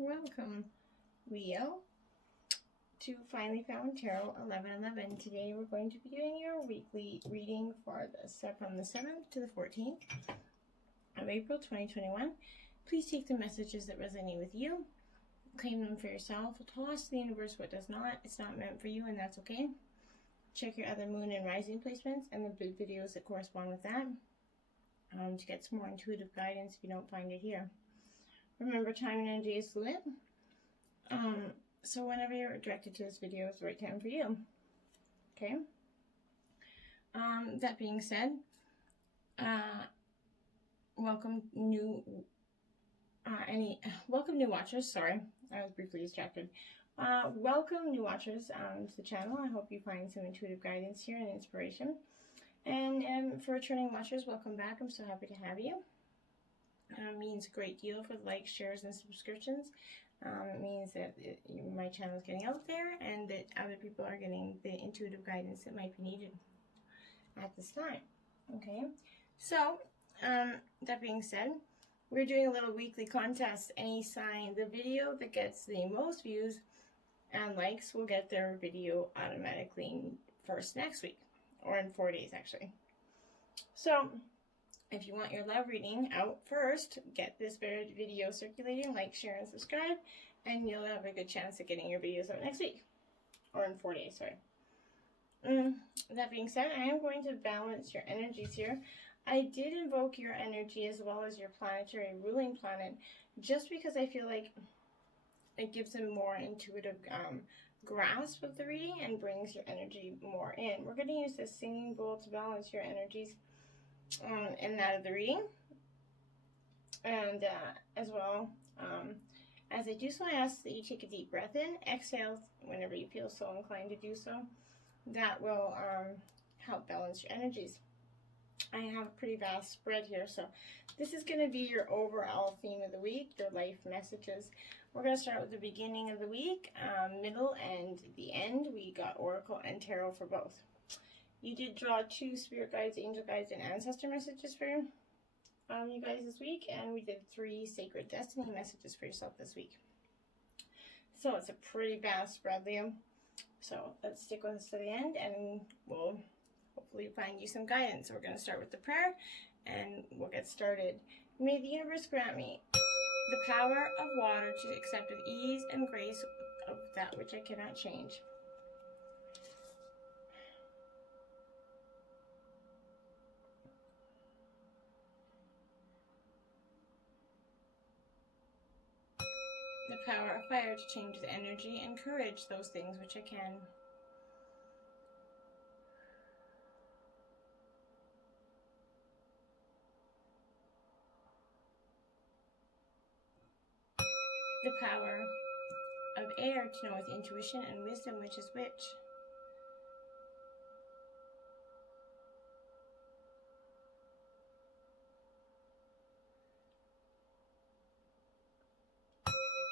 Welcome, Leo, to Finally Found Tarot 1111. Today we're going to be doing your weekly reading for from the 7th to the 14th of April 2021. Please take the messages that resonate with you, claim them for yourself, toss to the universe what does not. It's not meant for you, and that's okay. Check your other moon and rising placements and the videos that correspond with that to get some more intuitive guidance if you don't find it here. Remember, time and energy is fluid. So whenever you're directed to this video, it's the right time for you. Okay? That being said, welcome new watchers. Sorry, I was briefly distracted. Welcome new watchers to the channel. I hope you find some intuitive guidance here and inspiration. And for returning watchers, welcome back. I'm so happy to have you. Means a great deal for the likes, shares, and subscriptions. It means that my channel is getting out there and that other people are getting the intuitive guidance that might be needed at this time. Okay, so that being said, we're doing a little weekly contest. Any sign, the video that gets the most views and likes will get their video automatically first next week, or in 4 days actually. So if you want your love reading out first, get this video circulating, like, share, and subscribe, and you'll have a good chance of getting your videos out next week. Or in 4 days, sorry. That being said, I am going to balance your energies here. I did invoke your energy as well as your planetary ruling planet, just because I feel like it gives a more intuitive grasp of the reading and brings your energy more in. We're going to use this singing bowl to balance your energies and that of the reading, and as well as I do so, I ask that you take a deep breath in, exhale whenever you feel so inclined to do so. That will help balance your energies. I have a pretty vast spread here, so this is going to be your overall theme of the week, your life messages. We're going to start with the beginning of the week, middle, and the end. We got Oracle and Tarot for both. You did draw 2 spirit guides, angel guides, and ancestor messages for you guys this week, and we did 3 sacred destiny messages for yourself this week. So it's a pretty vast spread, Leo. So let's stick with us to the end, and we'll hopefully find you some guidance. We're going to start with the prayer, and we'll get started. May the universe grant me the power of water to accept with ease and grace of that which I cannot change. The power of fire to change with energy and courage those things which I can. The power of air to know with intuition and wisdom which is which.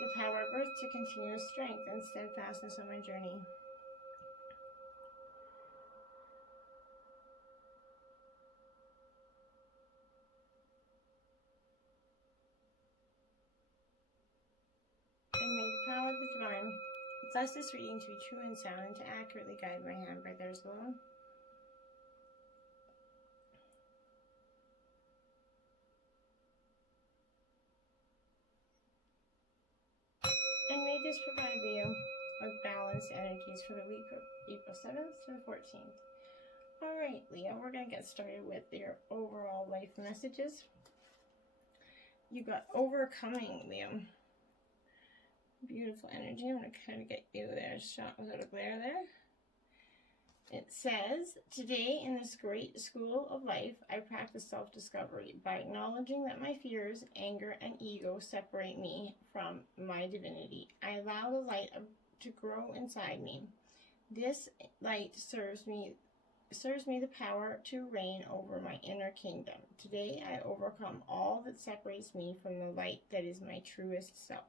The power of earth to continuous strength and steadfastness on my journey. And may the power of the divine bless this reading to be true and sound and to accurately guide my hand by theirs alone. And may this provide you with balanced energies for the week of April 7th to the 14th. Alright, Leo, we're going to get started with your overall life messages. You got overcoming, Leo. Beautiful energy. I'm going to kind of get you there, shot without a glare there. It says, today in this great school of life, I practice self-discovery by acknowledging that my fears, anger, and ego separate me from my divinity. I allow the light to grow inside me. This light serves me the power to reign over my inner kingdom. Today I overcome all that separates me from the light that is my truest self.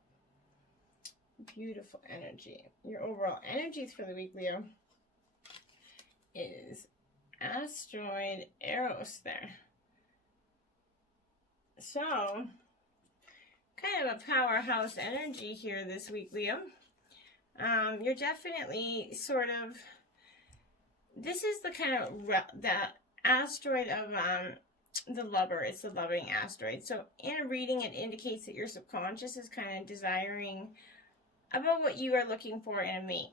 Beautiful energy. Your overall energies for the week, Leo, is asteroid Eros there. So, kind of of a powerhouse energy here this week, Leo. You're definitely sort of, this is the kind of, the asteroid of the lover. It's the loving asteroid. So in a reading, it indicates that your subconscious is kind of desiring about what you are looking for in a mate.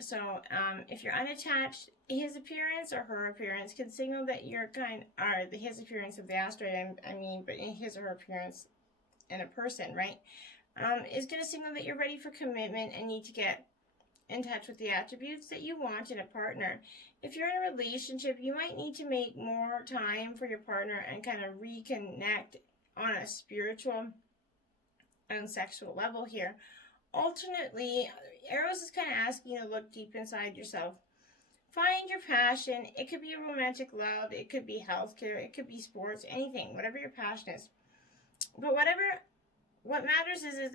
So if you're unattached, his appearance or her appearance can signal that you're his appearance of the asteroid, I mean, but his or her appearance in a person, right, is going to signal that you're ready for commitment and need to get in touch with the attributes that you want in a partner. If you're in a relationship, you might need to make more time for your partner and kind of reconnect on a spiritual and sexual level here. Alternately, Eros is kind of asking you to look deep inside yourself. Find your passion. It could be a romantic love. It could be healthcare. It could be sports, anything, whatever your passion is. But what matters is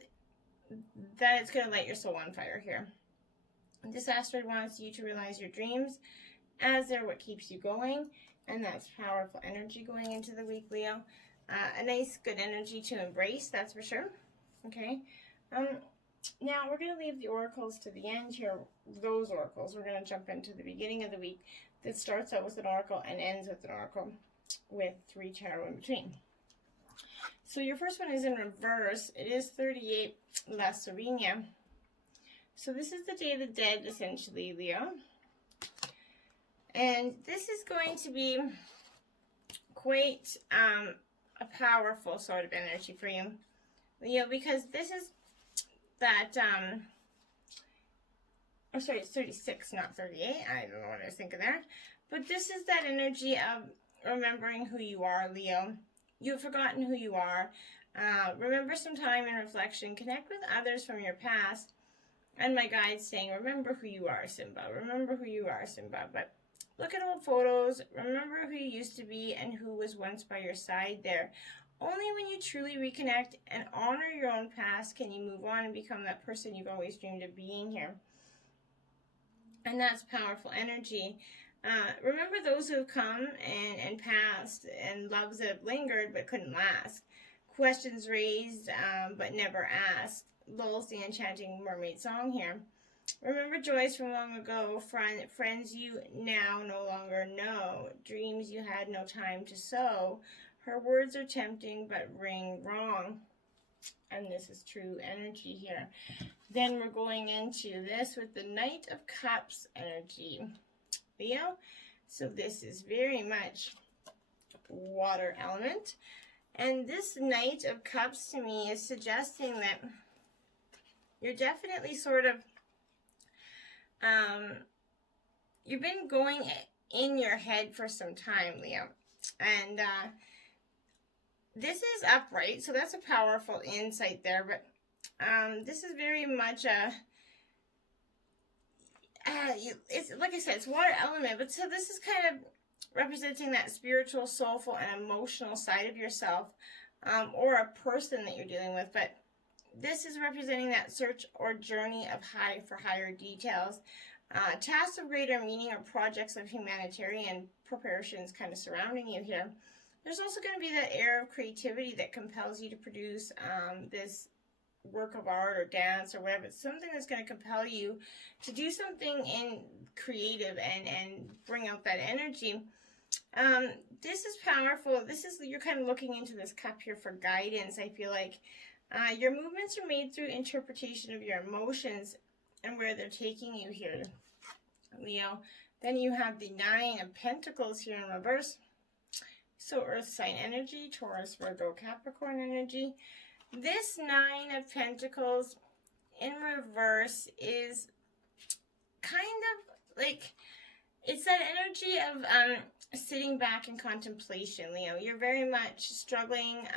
that it's going to light your soul on fire here. This asteroid wants you to realize your dreams as they're what keeps you going. And that's powerful energy going into the week, Leo. A nice, good energy to embrace, that's for sure. Okay. Now, we're going to leave the oracles to the end here. Those oracles, we're going to jump into the beginning of the week that starts out with an oracle and ends with an oracle with 3 tarot in between. So your first one is in reverse. It is 38 La Serena. So this is the Day of the Dead, essentially, Leo. And this is going to be quite a powerful sort of energy for you, Leo, because this is that, I'm sorry, it's 36, not 38. I don't know what I was thinking there. But this is that energy of remembering who you are, Leo. You've forgotten who you are. Remember some time in reflection. Connect with others from your past. And my guide's saying, remember who you are, Simba. Remember who you are, Simba. But look at old photos. Remember who you used to be and who was once by your side there. Only when you truly reconnect and honor your own past can you move on and become that person you've always dreamed of being here. And that's powerful energy. Remember those who have come and passed, and loves that have lingered but couldn't last. Questions raised but never asked. Lulls the enchanting mermaid song here. Remember joys from long ago, friends you now no longer know, dreams you had no time to sow. Her words are tempting but ring wrong. And this is true energy here. Then we're going into this with the Knight of Cups energy, Leo. So this is very much water element. And this Knight of Cups to me is suggesting that you're definitely sort of, you've been going in your head for some time, Leo. And this is upright, so that's a powerful insight there. But this is very much a, it's like I said, it's water element. But so this is kind of representing that spiritual, soulful, and emotional side of yourself, or a person that you're dealing with. But this is representing that search or journey of higher details. Tasks of greater meaning or projects of humanitarian preparations kind of surrounding you here. There's also going to be that air of creativity that compels you to produce this work of art or dance or whatever. It's something that's going to compel you to do something in creative and bring out that energy. This is powerful. This is, you're kind of looking into this cup here for guidance, I feel like. Your movements are made through interpretation of your emotions and where they're taking you here, Leo. Then you have the 9 of Pentacles here in reverse. So Earth sign energy, Taurus, Virgo, Capricorn energy. This 9 of Pentacles in reverse is kind of like, it's that energy of sitting back in contemplation, Leo. You're very much struggling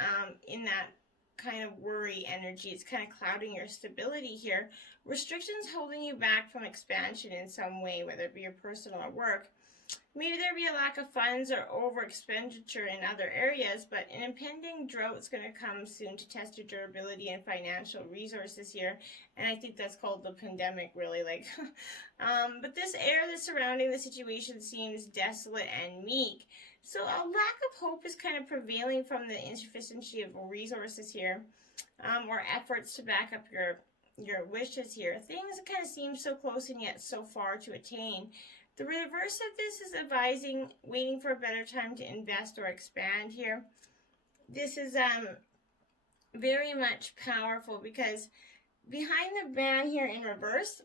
in that kind of worry energy. It's kind of clouding your stability here. Restrictions holding you back from expansion in some way, whether it be your personal or work. Maybe there be a lack of funds or over expenditure in other areas, but an impending drought is going to come soon to test your durability and financial resources here. And I think that's called the pandemic, really. But this air that's surrounding the situation seems desolate and meek. So a lack of hope is kind of prevailing from the insufficiency of resources here, or efforts to back up your wishes here. Things kind of seem so close and yet so far to attain. The reverse of this is advising waiting for a better time to invest or expand here. This is very much powerful because behind the man here in reverse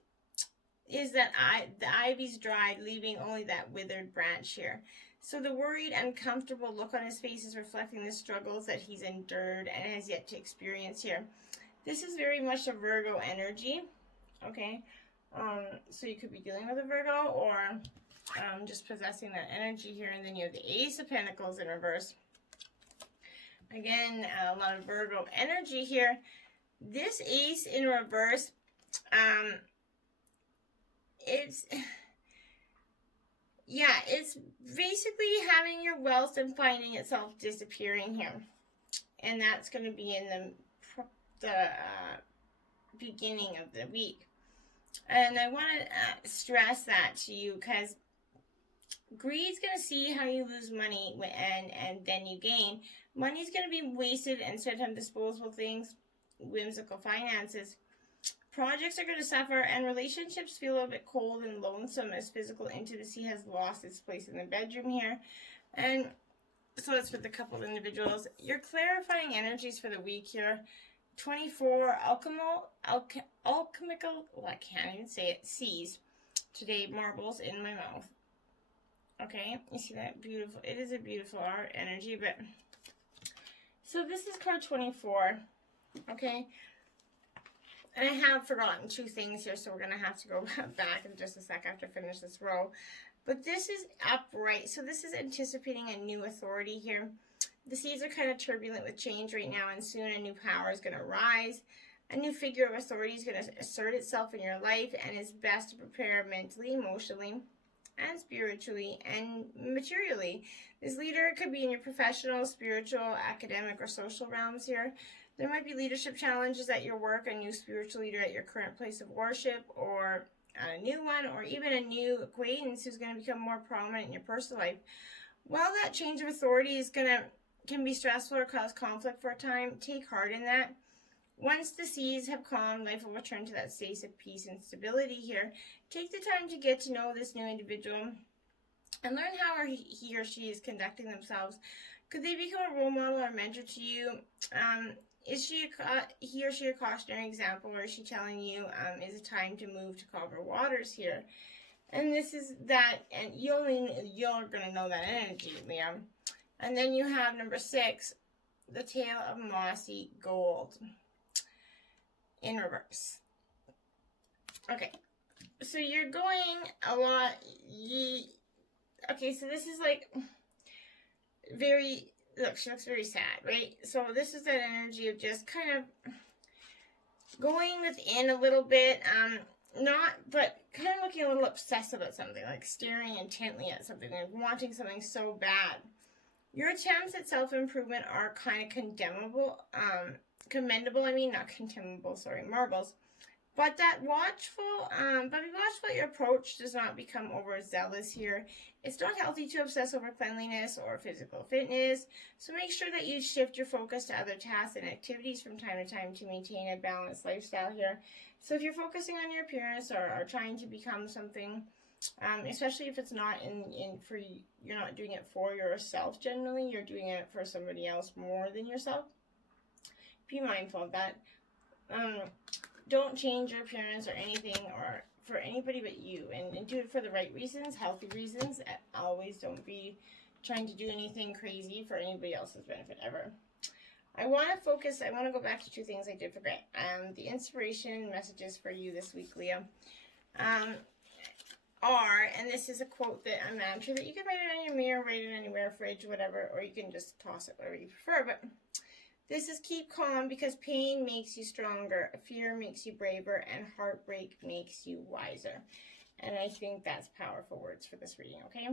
is that the ivy's dried, leaving only that withered branch here. So the worried, uncomfortable look on his face is reflecting the struggles that he's endured and has yet to experience here. This is very much a Virgo energy, okay? So you could be dealing with a Virgo or just possessing that energy here. And then you have the Ace of Pentacles in reverse. Again, a lot of Virgo energy here. This Ace in reverse, it's basically having your wealth and finding itself disappearing here. And that's going to be in the beginning of the week. And I want to stress that to you because greed's going to see how you lose money and then you gain. Money's going to be wasted and spent on disposable things, whimsical finances. Projects are going to suffer and relationships feel a bit cold and lonesome as physical intimacy has lost its place in the bedroom here. And so that's with the couple individuals. Your clarifying energies for the week here. 24, alchemical, well, I can't even say it, C's. Today, marbles in my mouth. Okay, you see that? Beautiful. It is a beautiful art energy, but... So this is card 24, okay? And I have forgotten two things here, so we're going to have to go back in just a sec after I finish this row. But this is upright, so this is anticipating a new authority here. The seeds are kind of turbulent with change right now, and soon a new power is going to rise. A new figure of authority is going to assert itself in your life, and it's best to prepare mentally, emotionally, and spiritually, and materially. This leader could be in your professional, spiritual, academic, or social realms here. There might be leadership challenges at your work, a new spiritual leader at your current place of worship, or a new one, or even a new acquaintance who's going to become more prominent in your personal life. While that change of authority can be stressful or cause conflict for a time, take heart in that. Once the seas have calmed, life will return to that state of peace and stability here. Take the time to get to know this new individual and learn how he or she is conducting themselves. Could they become a role model or mentor to you? Is he or she a cautionary example, or is she telling you is it time to move to calmer waters here? And this is that, and you're going to know that energy, Liam. And then you have number 6, the Tail of Mossy Gold in reverse. Okay, so you're going a lot. Okay, so this is like very. Look, she looks very sad, right? So this is that energy of just kind of going within a little bit, but kind of looking a little obsessed about something, like staring intently at something, like wanting something so bad. Your attempts at self-improvement are kind of commendable, not contemnable, sorry, marbles. But be watchful your approach does not become overzealous here. It's not healthy to obsess over cleanliness or physical fitness, so make sure that you shift your focus to other tasks and activities from time to time to maintain a balanced lifestyle here. So if you're focusing on your appearance or trying to become something, especially if it's not you're not doing it for yourself generally, you're doing it for somebody else more than yourself, be mindful of that. Don't change your appearance or anything or for anybody but you, and do it for the right reasons, healthy reasons. Always don't be trying to do anything crazy for anybody else's benefit ever. I want to go back to two things I did forget. The inspiration messages for you this week, Leo, are, and this is a quote that a mantra that you can write it on your mirror, write it anywhere, fridge, whatever, or you can just toss it wherever you prefer, but this is keep calm because pain makes you stronger, fear makes you braver, and heartbreak makes you wiser. And I think that's powerful words for this reading, okay?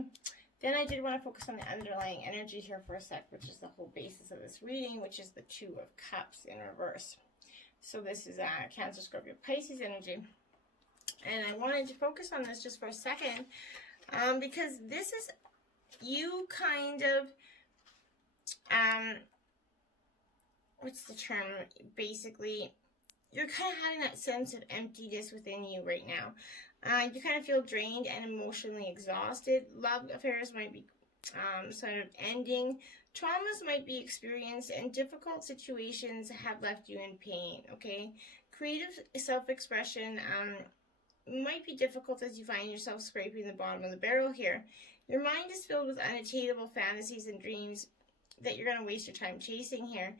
Then I did want to focus on the underlying energy here for a sec, which is the whole basis of this reading, which is the 2 of Cups in reverse. So this is Cancer, Scorpio, Pisces energy. And I wanted to focus on this just for a second because this is you kind of, what's the term? Basically, you're kind of having that sense of emptiness within you right now. You kind of feel drained and emotionally exhausted. Love affairs might be sort of ending. Traumas might be experienced, and difficult situations have left you in pain, okay? Creative self-expression might be difficult as you find yourself scraping the bottom of the barrel here. Your mind is filled with unattainable fantasies and dreams that you're going to waste your time chasing here.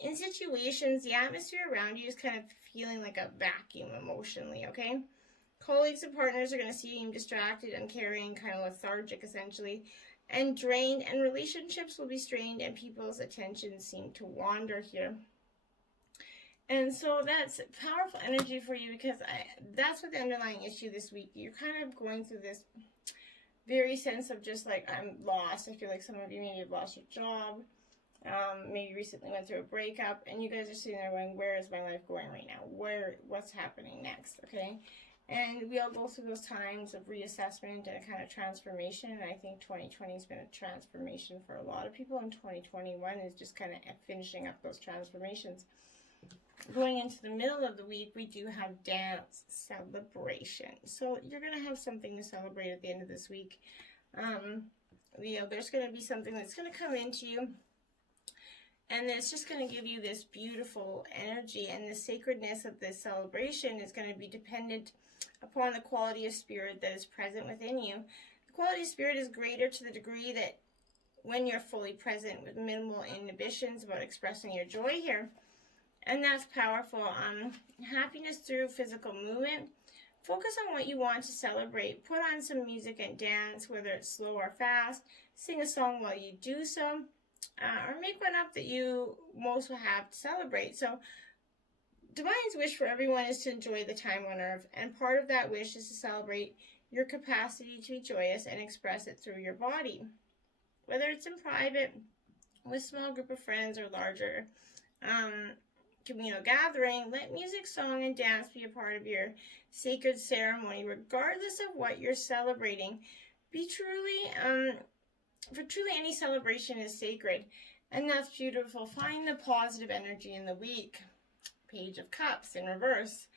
In situations, the atmosphere around you is kind of feeling like a vacuum emotionally, okay? Colleagues and partners are going to seem distracted, uncaring, kind of lethargic essentially, and drained, and relationships will be strained, and people's attention seem to wander here. And so that's powerful energy for you, because that's what the underlying issue this week. You're kind of going through this very sense of just like, I'm lost. I feel like some of you maybe have lost your job. Maybe recently went through a breakup, and you guys are sitting there going, where is my life going right now? What's happening next, okay? And we all go through those times of reassessment and a kind of transformation, and I think 2020 has been a transformation for a lot of people, and 2021 is just kind of finishing up those transformations. Going into the middle of the week, we do have dance celebration. So you're going to have something to celebrate at the end of this week. There's going to be something that's going to come into you, and it's just going to give you this beautiful energy, and the sacredness of this celebration is going to be dependent upon the quality of spirit that is present within you. The quality of spirit is greater to the degree that when you're fully present with minimal inhibitions about expressing your joy here. And that's powerful. Happiness through physical movement. Focus on what you want to celebrate. Put on some music and dance, whether it's slow or fast. Sing a song while you do so. Or make one up that you most will have to celebrate. So, Divine's wish for everyone is to enjoy the time on earth. And part of that wish is to celebrate your capacity to be joyous and express it through your body. Whether it's in private, with a small group of friends, or larger communal gathering, let music, song, and dance be a part of your sacred ceremony, regardless of what you're celebrating. Be truly, for truly any celebration is sacred, and that's beautiful. Find the positive energy in the week. Page of Cups in reverse.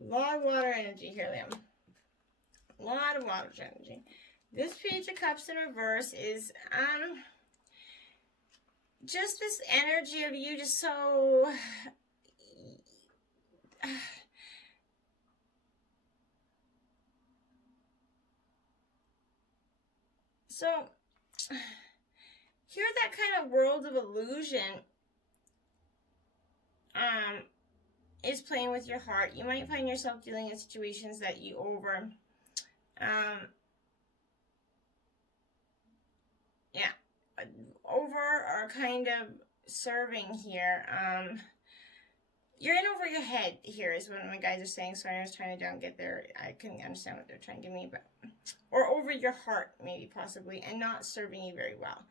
A lot of water energy here, Liam. A lot of water energy. This Page of Cups in reverse is, just this energy of you just so here that kind of world of illusion is playing with your heart. You might find yourself dealing in situations that you over are kind of serving here. You're in over your head here is what my guys are saying. Sorry, I was trying to get there. I couldn't understand what they're trying to give me, but or over your heart, maybe, possibly, and not serving you very well.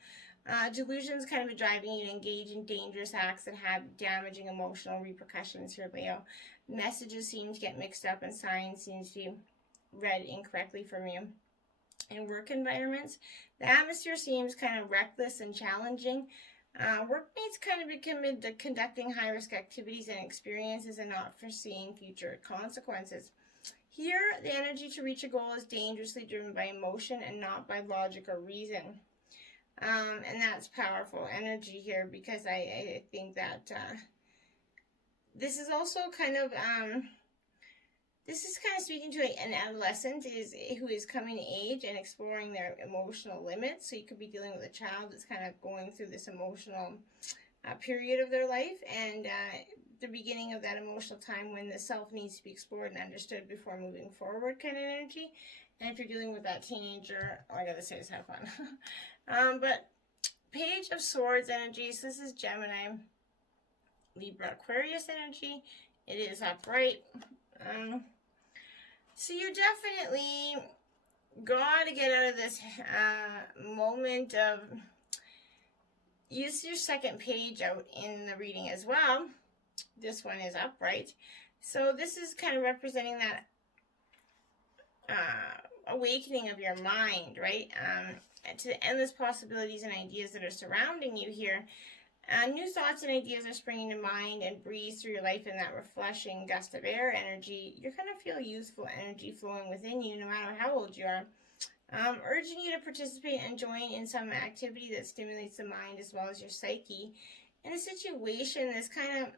Delusions kind of driving you to engage in dangerous acts that have damaging emotional repercussions here, Leo. Messages seem to get mixed up, and signs seem to be read incorrectly from you. In work environments, the atmosphere seems kind of reckless and challenging. Workmates kind of be committed to conducting high-risk activities and experiences and not foreseeing future consequences. Here, the energy to reach a goal is dangerously driven by emotion and not by logic or reason. And that's powerful energy here, because I think that this is also kind of speaking to an adolescent who is coming to age and exploring their emotional limits. So you could be dealing with a child that's kind of going through this emotional period of their life, and the beginning of that emotional time when the self needs to be explored and understood before moving forward kind of energy. And if you're dealing with that teenager, all I gotta say is have fun. But Page of Swords energy, so this is Gemini, Libra, Aquarius energy. It is upright. So you definitely got to get out of this moment of, use your second page out in the reading as well. This one is upright. So this is kind of representing that awakening of your mind, right? to the endless possibilities and ideas that are surrounding you here. New thoughts and ideas are springing to mind and breeze through your life in that refreshing gust of air energy. You're going to feel youthful energy flowing within you no matter how old you are. Urging you to participate and join in some activity that stimulates the mind as well as your psyche. In a situation that's kind of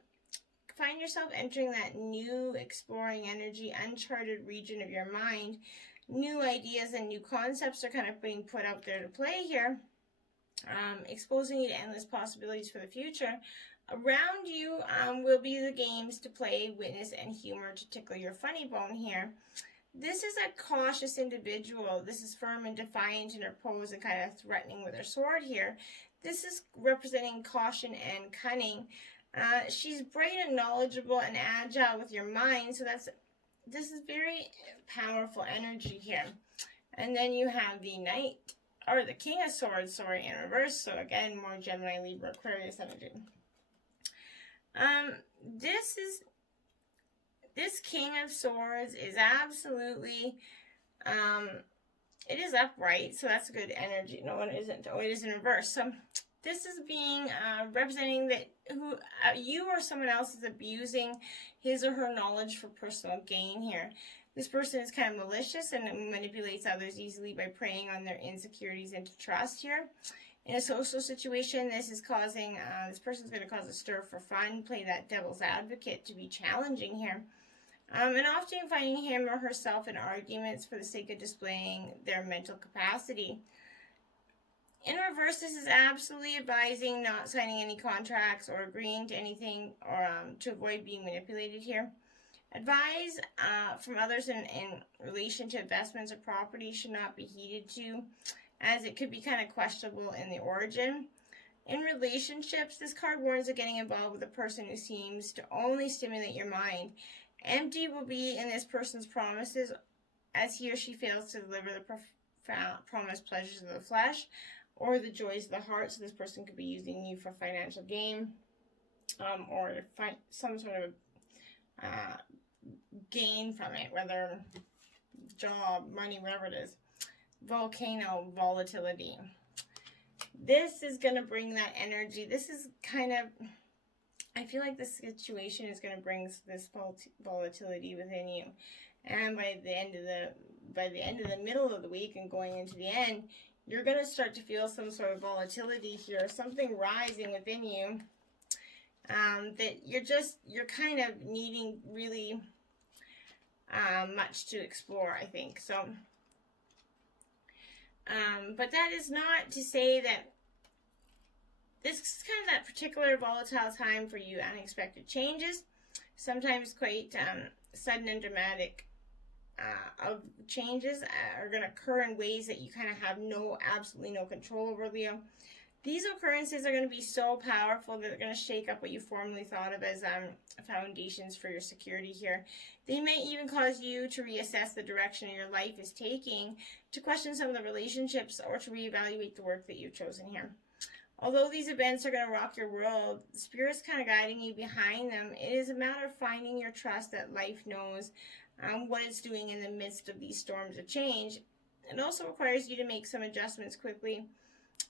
find yourself entering that new exploring energy, uncharted region of your mind. New ideas and new concepts are kind of being put out there to play here, exposing you to endless possibilities for the future. Around you will be the games to play, witness, and humor to tickle your funny bone here. This is a cautious individual. This is firm and defiant in her pose and kind of threatening with her sword here. This is representing caution and cunning. She's bright and knowledgeable and agile with your mind, so this is very powerful energy here. And then you have the Knight, or the King of Swords, in reverse. So again, more Gemini, Libra, Aquarius energy. This King of Swords is absolutely, it is upright, so that's a good energy. No, it isn't. Oh, it is in reverse. So this is being representing that you or someone else is abusing his or her knowledge for personal gain here. This person is kind of malicious and manipulates others easily by preying on their insecurities into trust here. In a social situation, this is causing, this person's going to cause a stir for fun, play that devil's advocate to be challenging here. And often finding him or herself in arguments for the sake of displaying their mental capacity. In reverse, this is absolutely advising not signing any contracts or agreeing to anything or to avoid being manipulated here. Advice from others in relation to investments or property should not be heeded to, as it could be kind of questionable in the origin. In relationships, this card warns of getting involved with a person who seems to only stimulate your mind. Empty will be in this person's promises as he or she fails to deliver the promised pleasures of the flesh or the joys of the heart. So this person could be using you for financial gain or to find some sort of gain from it, whether job, money, whatever it is. Volcano, volatility. This is going to bring that energy. This is kind of, I feel like this situation is going to bring this volatility within you. And by the end of the middle of the week and going into the end, you're going to start to feel some sort of volatility here, something rising within you that you're kind of needing really much to explore, I think. So, but that is not to say that this is kind of that particular volatile time for you. Unexpected changes, sometimes quite sudden and dramatic of changes are going to occur in ways that you kind of have absolutely no control over, Leo. These occurrences are going to be so powerful that they're going to shake up what you formerly thought of as foundations for your security here. They may even cause you to reassess the direction your life is taking, to question some of the relationships, or to reevaluate the work that you've chosen here. Although these events are going to rock your world, the Spirit's kind of guiding you behind them. It is a matter of finding your trust that life knows what it's doing in the midst of these storms of change. It also requires you to make some adjustments quickly,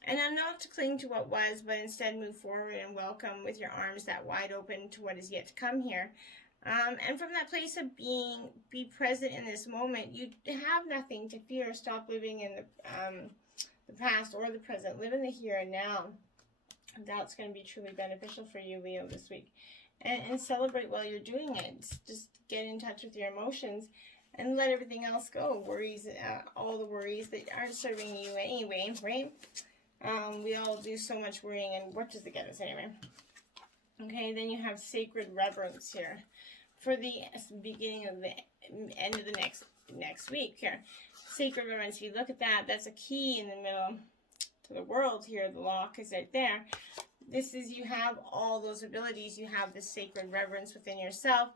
and not to cling to what was, but instead move forward and welcome with your arms that wide open to what is yet to come here. And from that place of be present in this moment. You have nothing to fear. Stop living in the past or the present. Live in the here and now. That's going to be truly beneficial for you, Leo, this week. And celebrate while you're doing it. Just get in touch with your emotions and let everything else go. Worries, all the worries that aren't serving you anyway, right? We all do so much worrying, and what does it get us anyway? Okay, then you have sacred reverence here for the beginning of the end of the next week here. Sacred reverence, if you look at that, that's a key in the middle to the world here. The lock is right there. This is, you have all those abilities. You have this sacred reverence within yourself.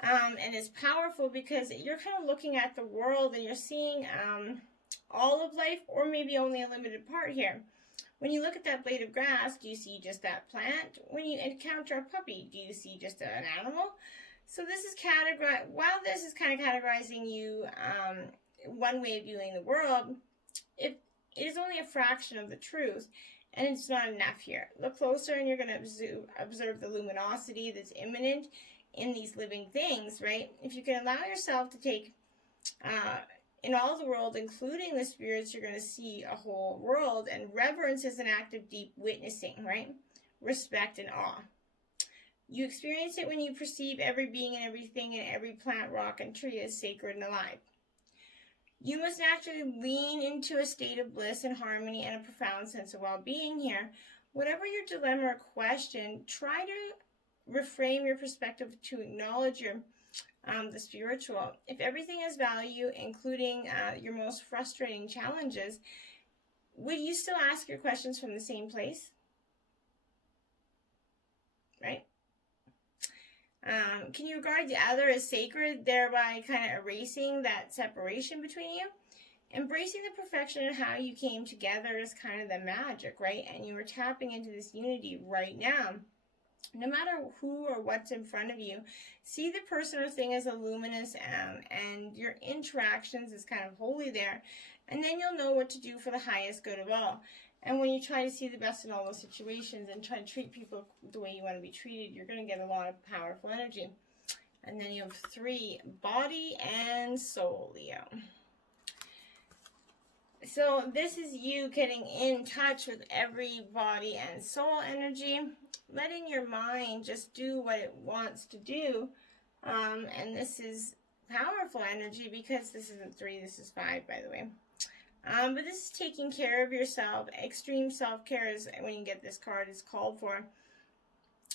And it's powerful because you're kind of looking at the world and you're seeing all of life, or maybe only a limited part here. When you look at that blade of grass, do you see just that plant? When you encounter a puppy, do you see just an animal? So this is while this is kind of categorizing you one way of viewing the world, if it is only a fraction of the truth, and it's not enough here. Look closer and you're going to observe the luminosity that's imminent in these living things, right? If you can allow yourself to take in all the world, including the spirits, you're going to see a whole world. And reverence is an act of deep witnessing, right? Respect and awe. You experience it when you perceive every being and everything and every plant, rock, and tree as sacred and alive. You must naturally lean into a state of bliss and harmony and a profound sense of well-being here. Whatever your dilemma or question, try to reframe your perspective to acknowledge the spiritual. If everything has value, including your most frustrating challenges, would you still ask your questions from the same place? Right? Can you regard the other as sacred, thereby kind of erasing that separation between you? Embracing the perfection of how you came together is kind of the magic, right? And you are tapping into this unity right now. No matter who or what's in front of you, see the person or thing as a luminous and your interactions is kind of holy there. And then you'll know what to do for the highest good of all. And when you try to see the best in all those situations and try to treat people the way you want to be treated, you're going to get a lot of powerful energy. And then you have 3, body and soul, Leo. So this is you getting in touch with every body and soul energy, letting your mind just do what it wants to do. And this is powerful energy because this isn't 3, this is 5, by the way. But this is taking care of yourself. Extreme self-care is, when you get this card, is called for.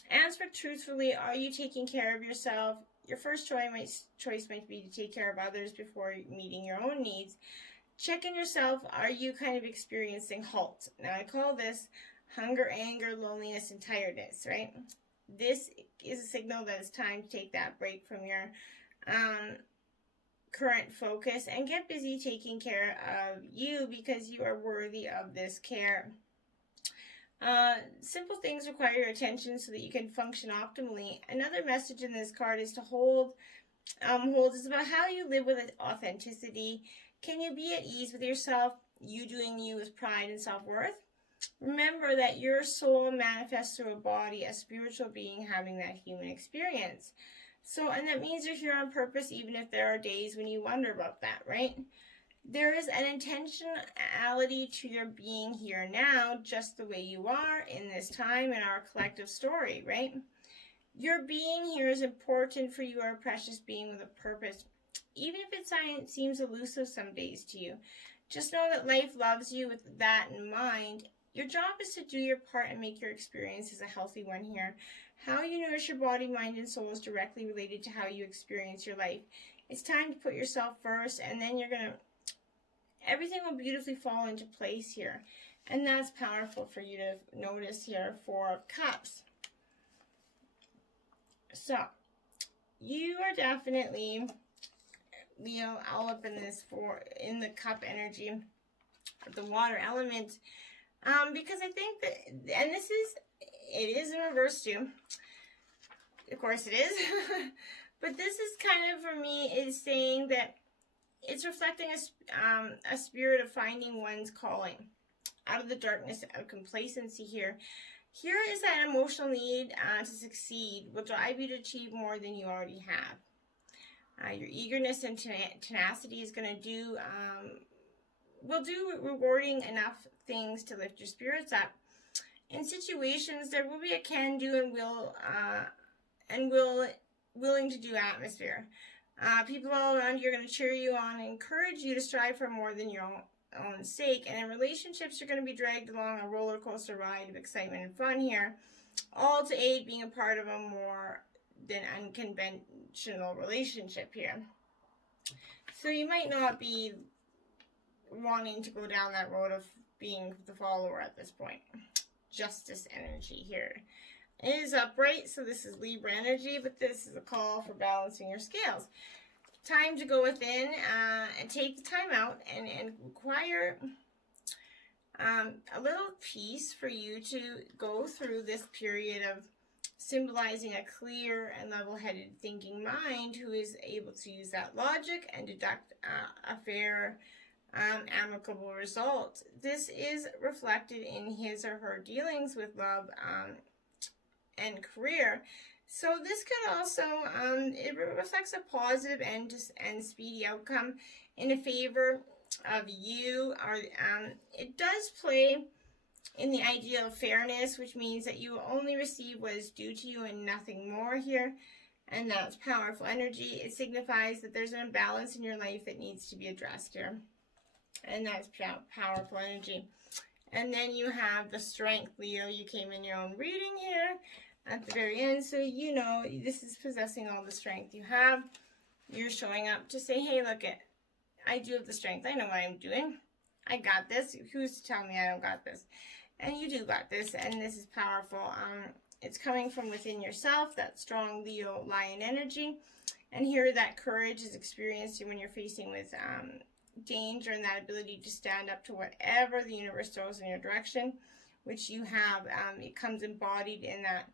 Answer truthfully, are you taking care of yourself? Your first choice might be to take care of others before meeting your own needs. Check in yourself. Are you kind of experiencing halt? Now, I call this hunger, anger, loneliness, and tiredness, right? This is a signal that it's time to take that break from your current focus and get busy taking care of you because you are worthy of this care. Simple things require your attention so that you can function optimally. Another message in this card is to hold is about how you live with authenticity. Can you be at ease with yourself, you doing you with pride and self-worth? Remember that your soul manifests through a body, a spiritual being having that human experience. So, and that means you're here on purpose, even if there are days when you wonder about that, right? There is an intentionality to your being here now, just the way you are in this time in our collective story, right? Your being here is important, for you are a precious being with a purpose, even if it seems elusive some days to you. Just know that life loves you with that in mind. Your job is to do your part and make your experiences a healthy one here. How you nourish your body, mind, and soul is directly related to how you experience your life. It's time to put yourself first, and then everything will beautifully fall into place here. And that's powerful for you to notice here. 4 of Cups. So, you are definitely, Leo, all up in this in the cup energy of the water element. Because I think that, and it is in reverse too. Of course it is. But this is kind of, for me, is saying that it's reflecting a spirit of finding one's calling out of the darkness of complacency here. Here is that emotional need to succeed will drive you to achieve more than you already have. Your eagerness and tenacity is going to will do rewarding enough things to lift your spirits up. In situations, there will be a can-do and willing to do atmosphere. People all around you are going to cheer you on and encourage you to strive for more than your own sake. And in relationships, you're going to be dragged along a roller coaster ride of excitement and fun here, all to aid being a part of a more than unconventional relationship here. So you might not be wanting to go down that road of being the follower at this point. Justice energy here. It is upright, so this is Libra energy, but this is a call for balancing your scales. Time to go within and take the time out and require a little peace for you to go through this period of symbolizing a clear and level-headed thinking mind who is able to use that logic and deduct a fair amicable result. This is reflected in his or her dealings with love and career. So this could also, it reflects a positive and speedy outcome in a favor of you. Or it does play in the idea of fairness, which means that you will only receive what is due to you and nothing more here. And that's powerful energy. It signifies that there's an imbalance in your life that needs to be addressed here. And that's powerful energy. And then you have the strength, Leo. You came in your own reading here at the very end. So you know this is possessing all the strength you have. You're showing up to say, hey, look, I do have the strength. I know what I'm doing. I got this. Who's to tell me I don't got this? And you do got this. And this is powerful. It's coming from within yourself, that strong Leo lion energy. And here that courage is experienced when you're facing with danger, and that ability to stand up to whatever the universe throws in your direction, which you have. It comes embodied in that,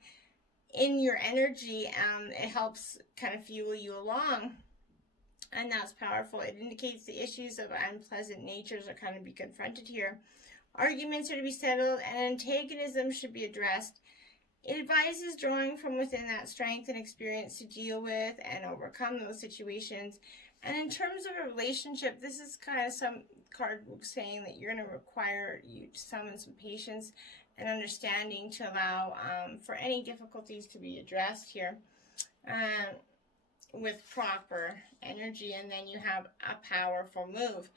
in your energy. It helps kind of fuel you along, and that's powerful. It indicates the issues of unpleasant natures are kind of be confronted here. Arguments are to be settled, and antagonism should be addressed. It advises drawing from within that strength and experience to deal with and overcome those situations. And in terms of a relationship, this is kind of some card saying that you're going to require you to summon some patience and understanding to allow for any difficulties to be addressed here with proper energy. And then you have a powerful move.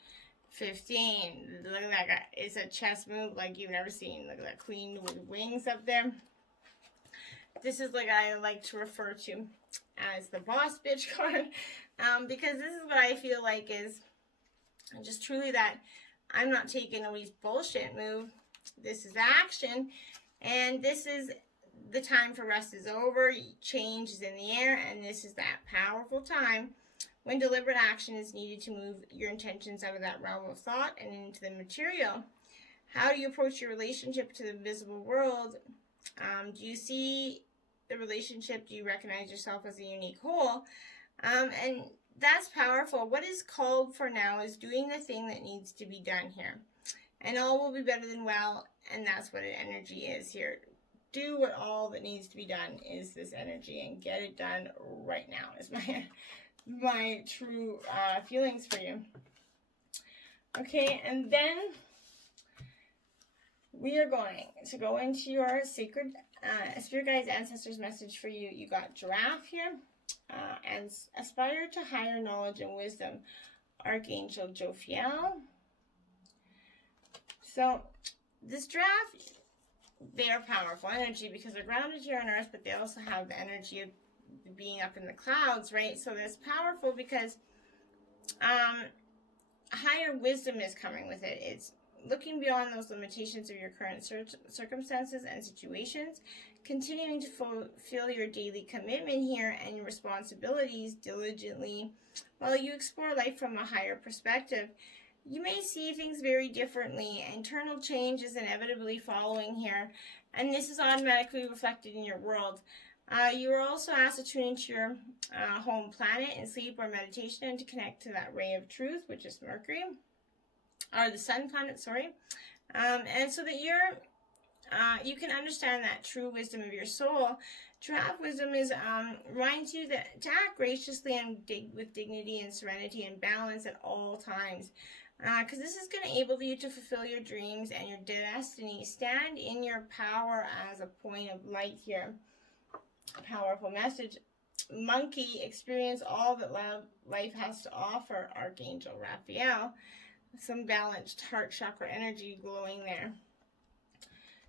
15. Look at that guy. It's a chess move like you've never seen. Look at that queen with wings up there. This is like I like to refer to as the boss bitch card, because this is what I feel like is just truly that I'm not taking a bullshit move. This is action, and this is the time for rest is over. Change is in the air, and this is that powerful time when deliberate action is needed to move your intentions out of that realm of thought and into the material. How do you approach your relationship to the visible world? Do you see the relationship? Do you recognize yourself as a unique whole? And that's powerful. What is called for now is doing the thing that needs to be done here. And all will be better than well, and that's what energy is here. Do what all that needs to be done is this energy, and get it done right now is my true feelings for you. Okay, and then we are going to go into your sacred spirit guides, ancestors message for you. You got giraffe here, and aspire to higher knowledge and wisdom, Archangel Jophiel. So this giraffe, they are powerful energy because they're grounded here on earth, but they also have the energy of being up in the clouds, right? So that's powerful because higher wisdom is coming with it. It's looking beyond those limitations of your current circumstances and situations, continuing to fulfill your daily commitment here and your responsibilities diligently while you explore life from a higher perspective. You may see things very differently. Internal change is inevitably following here, and this is automatically reflected in your world. You are also asked to tune into your home planet in sleep or meditation and to connect to that ray of truth, which is Mercury, or the sun planet, sorry. And so that you can understand that true wisdom of your soul. Giraffe wisdom is reminds you that to act graciously and with dignity and serenity and balance at all times. Because this is going to enable you to fulfill your dreams and your destiny. Stand in your power as a point of light here. A powerful message. Monkey, experience all that life has to offer, Archangel Raphael. Some balanced heart chakra energy glowing there.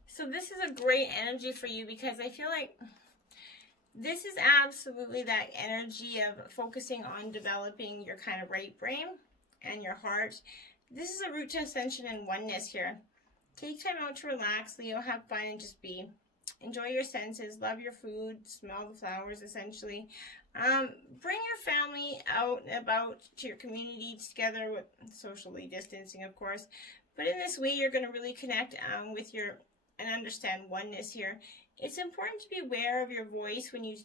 So this is a great energy for you because I feel like this is absolutely that energy of focusing on developing your kind of right brain and your heart. This is a route to ascension and oneness here. Take time out to relax, Leo, have fun and just be. Enjoy your senses, love your food, smell the flowers essentially. Bring your family out and about to your community together with socially distancing, of course. But in this way, you're going to really connect with and understand oneness here. It's important to be aware of your voice when you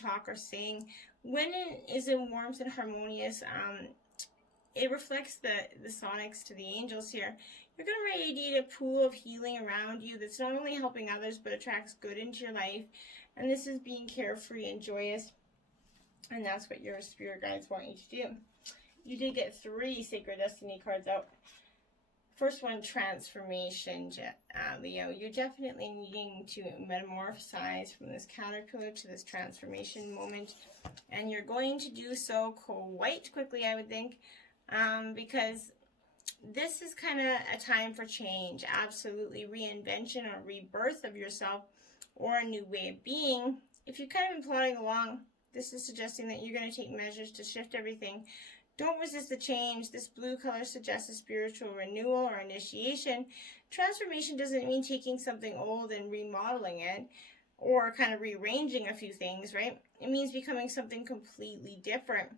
talk or sing. When it is in warmth and harmonious, it reflects the sonics to the angels here. You're going to radiate a pool of healing around you that's not only helping others, but attracts good into your life. And this is being carefree and joyous. And that's what your spirit guides want you to do. You did get 3 Sacred Destiny cards out. First one, transformation, Leo. You're definitely needing to metamorphosize from this caterpillar to this transformation moment. And you're going to do so quite quickly, I would think, because this is kind of a time for change. Absolutely reinvention or rebirth of yourself or a new way of being. If you've kind of been plodding along, this is suggesting that you're going to take measures to shift everything. Don't resist the change. This blue color suggests a spiritual renewal or initiation. Transformation doesn't mean taking something old and remodeling it or kind of rearranging a few things, right? It means becoming something completely different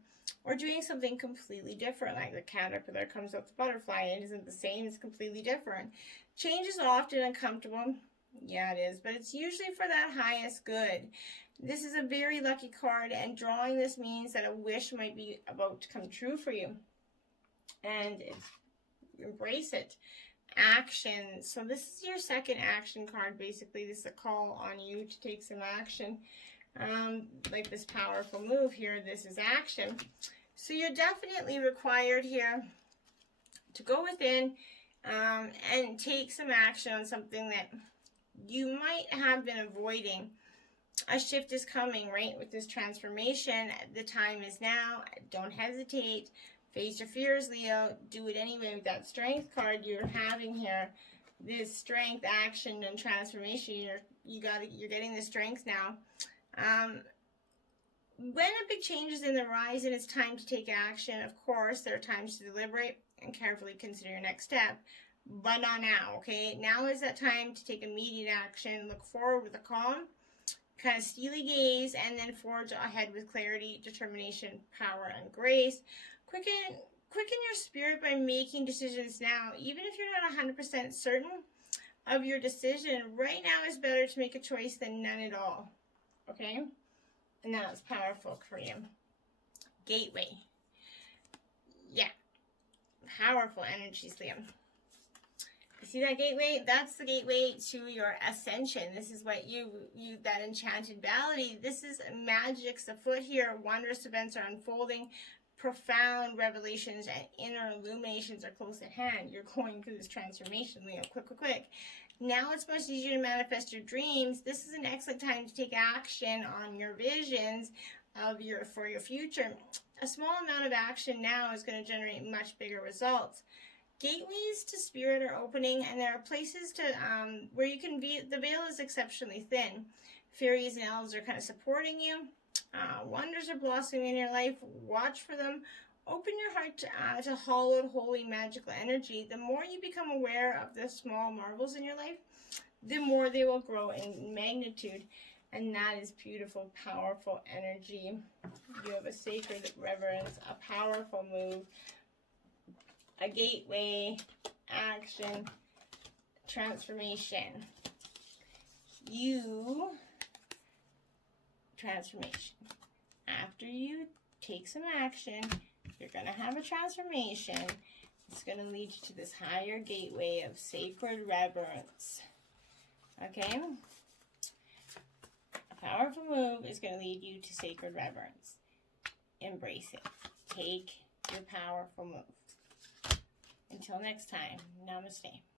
or doing something completely different. Like the caterpillar comes out the butterfly. It isn't the same. It's completely different. Change is often uncomfortable. Yeah, it is. But it's usually for that highest good. This is a very lucky card, and drawing this means that a wish might be about to come true for you. And embrace it. Action. So this is your second action card, basically. This is a call on you to take some action. Like this powerful move here, this is action. So you're definitely required here to go within and take some action on something that you might have been avoiding. A shift is coming, right? With this transformation, the time is now. Don't hesitate. Face your fears, Leo. Do it anyway. With that strength card you're having here, this strength, action, and transformation, you're getting the strength now. When a big change is in the horizon, it's time to take action. Of course, there are times to deliberate and carefully consider your next step, but not now, okay? Now is that time to take immediate action. Look forward with a calm, kind of steely gaze, and then forge ahead with clarity, determination, power, and grace. Quicken your spirit by making decisions now. Even if you're not 100% certain of your decision, right now is better to make a choice than none at all. Okay? And that's powerful for you. Gateway. Yeah. Powerful energies, Leo. You see that gateway? That's the gateway to your ascension. This is what that enchanted valley. This is magic's afoot here. Wondrous events are unfolding. Profound revelations and inner illuminations are close at hand. You're going through this transformation, Leo. Quick. Now it's much easier to manifest your dreams. This is an excellent time to take action on your visions for your future. A small amount of action now is going to generate much bigger results. Gateways to spirit are opening, and there are places to where you can be. The veil is exceptionally thin. Fairies and elves are kind of supporting you. Wonders are blossoming in your life. Watch for them. Open your heart to hollowed, holy, magical energy. The more you become aware of the small marvels in your life, the more they will grow in magnitude. And that is beautiful, powerful energy. You have a sacred reverence, a powerful move, a gateway, action, transformation. Transformation. After you take some action, you're going to have a transformation. It's going to lead you to this higher gateway of sacred reverence. Okay? A powerful move is going to lead you to sacred reverence. Embrace it. Take your powerful move. Until next time, namaste.